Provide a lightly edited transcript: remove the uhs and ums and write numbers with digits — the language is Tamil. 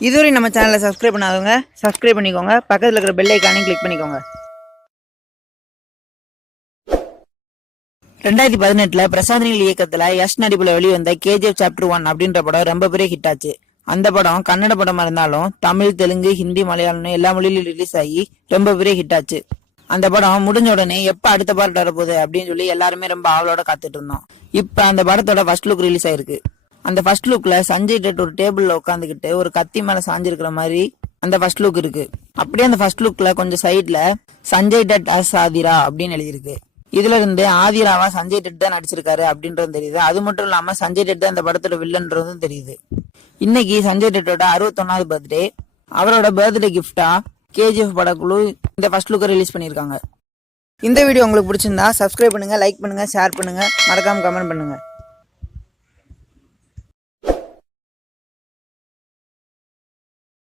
இதுவரை நம்ம சேனலை சப்ஸ்கிரைப் பண்ணாதவங்க சப்ஸ்கிரைப் பண்ணிக்கோங்க. பக்கத்தில் இருக்கிற பெல் ஐக்கானையும் கிளிக் பண்ணிக்கோங்க. 2018 பிரசாந்த் நீல் இயக்கத்துல யஷ் நடிப்புல வெளிவந்த KGF Chapter 1 அப்படின்ற படம் ரொம்ப பெரிய ஹிட் ஆச்சு. அந்த படம் கன்னட படமா இருந்தாலும் தமிழ், தெலுங்கு, ஹிந்தி, மலையாளம் எல்லா மொழியிலும் ரிலீஸ் ஆகி ரொம்ப பெரிய ஹிட் ஆச்சு. அந்த படம் முடிஞ்ச உடனே எப்ப அடுத்த பார்ட் வரப்போகுது அப்படின்னு சொல்லி எல்லாருமே ரொம்ப ஆவலோட காத்துட்டு இருந்தோம். இப்ப அந்த படத்தோட ஃபர்ஸ்ட் லுக் ரிலீஸ் ஆயிருக்கு. அந்த ஃபர்ஸ்ட் லுக்ல சஞ்சய் டட் ஒரு டேபிள்ல உட்காந்துக்கிட்டு ஒரு கத்தி மேல சாஞ்சிருக்கிற மாதிரி அந்த ஃபர்ஸ்ட் லுக் இருக்கு. அப்படியே அந்த ஃபர்ஸ்ட் லுக்ல கொஞ்சம் சைட்ல சஞ்சய் டட் அஸ் ஆதிரா அப்படின்னு எழுதியிருக்கு. இதுல இருந்து ஆதிராவா சஞ்சய் டட் தான் நடிச்சிருக்காரு அப்படின்றது தெரியுது. அது மட்டும் இல்லாம சஞ்சய் டட் தான் இந்த படத்தோட வில்லன்றதும் தெரியுது. இன்னைக்கு சஞ்சய் டட்டோட 61வது பர்த்டே. அவரோட பர்த்டே கிஃப்டா KGF படக்குழு இந்த ஃபர்ஸ்ட் லுக்கை ரிலீஸ் பண்ணியிருக்காங்க. இந்த வீடியோ உங்களுக்கு பிடிச்சிருந்தா சப்ஸ்கிரைப் பண்ணுங்க, லைக் பண்ணுங்க, ஷேர் பண்ணுங்க, மறக்காம கமெண்ட் பண்ணுங்க.